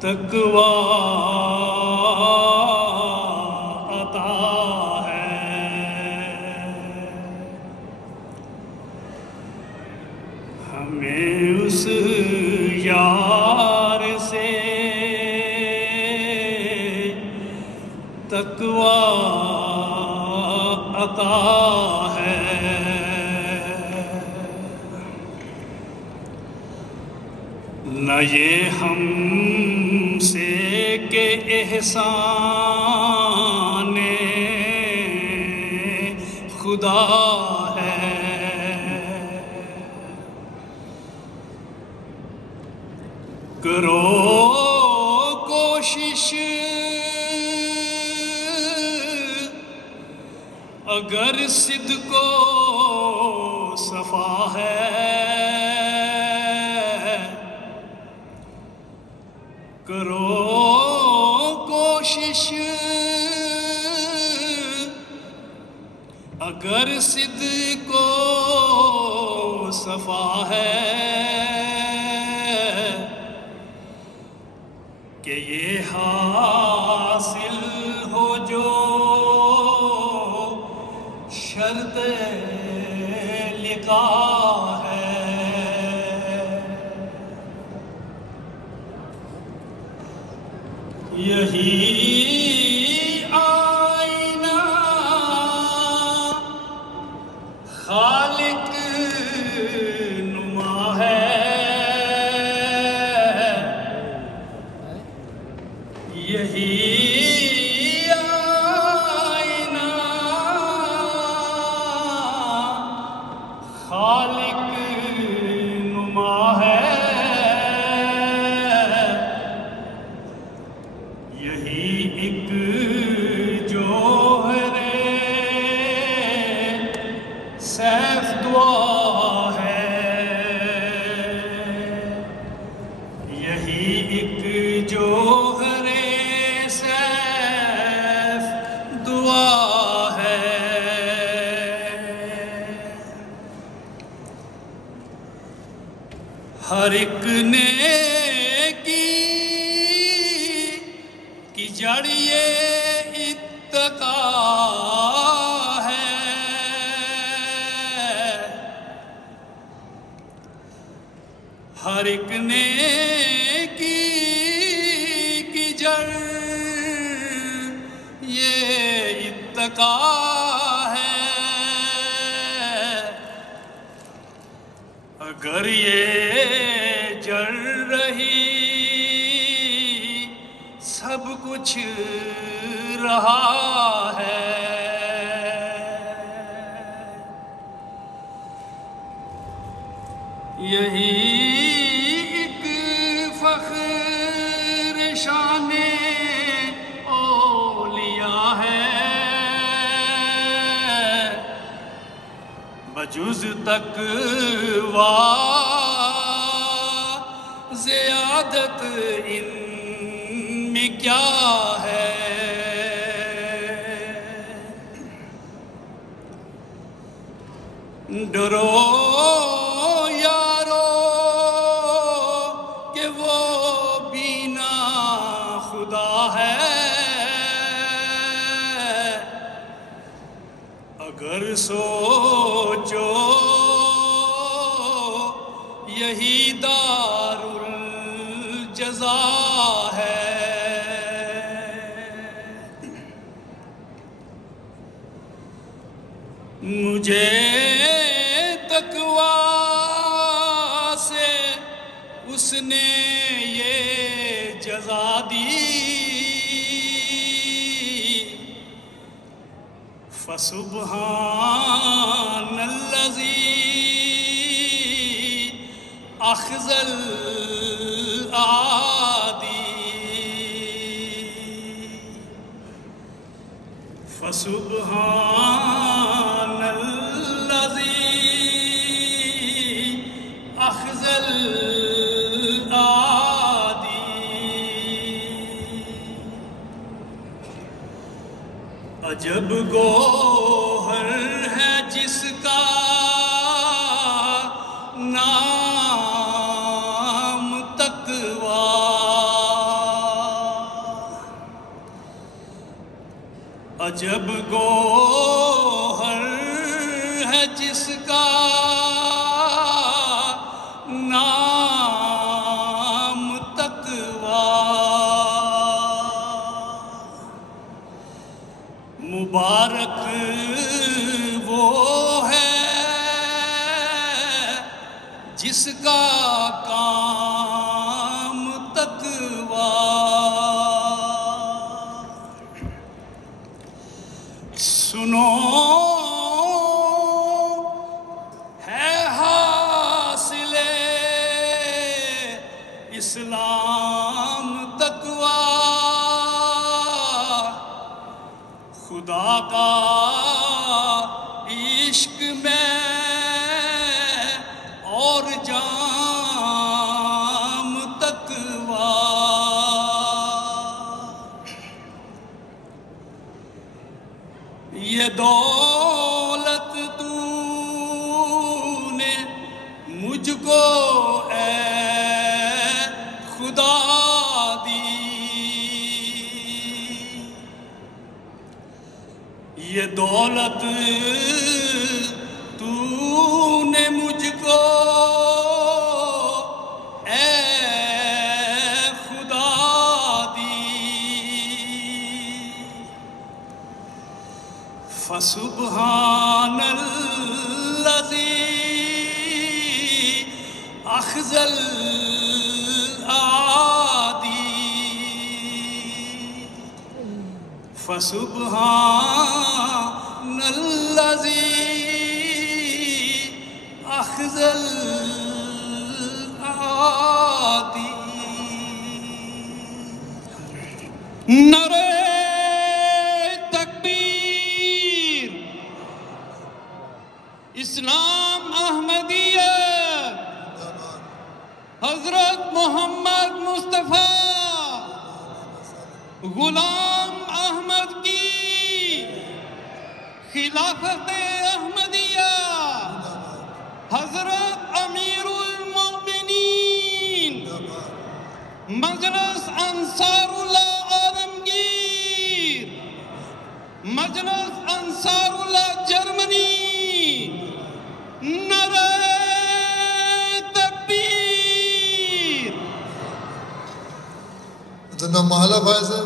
تقوی عطا ہے ہمیں اس یار سے تقوی عطا ہے نہ یہ ہم سے کہ احسان خدا ہے کرو کوشش اگر صدق و صفا ہے کرو کوشش اگر صدق و صفا ہے کہ یہ حاصل ہو جو شرط لقاء ہے یہی آئینہ خالق نما ہے یہی آئینہ خالق نما ہے یہی ایک جوہر سیف دعا ہے یہی ایک جوہر سیف دعا ہے ہر ایک نے کی جڑ یہ اتقا ہے ہر ایک نے کی جڑ یہ اتقا ہے اگر یہ جڑ رہی سب کچھ رہا ہے یہی ایک فخر شان اولیاء ہے بجز تقوی زیادت ان میں کیا ہے ڈرو یارو کہ وہ بینا خدا ہے اگر سوچو یہی دار الجزا ہے مجھے تقوی سے اس نے یہ جزا دی فسبحان الذی اخذ العادی فسبحان الذی اخذ العادی عجب گوہر ہے جس کا نام عجب گوہر ہے جس کا نام تقویٰ، مبارک وہ ہے جس کا کام تقویٰ۔ سنو ہے حاصل اسلام تقویٰ، خدا کا عشق میں اور جام تقویٰ۔ یہ دولت تو نے مجھ کو اے خدا دی، یہ دولت تو نے مجھ کو اے خدا دی، فسبحان الذی اخذ الأعادی، فسبحان الذی اخذ الأعادی۔ نعرہ تکبیر، اسلام احمدیہ، حضرت محمد مصطفیٰ غلام احمد کی خلافت احمدیہ، حضرت امیر المؤمنین مجلس انصار اللہ عالمگیر، مجلس انصار اللہ جرمنی، نعرہ جناب محلہ فائز ہے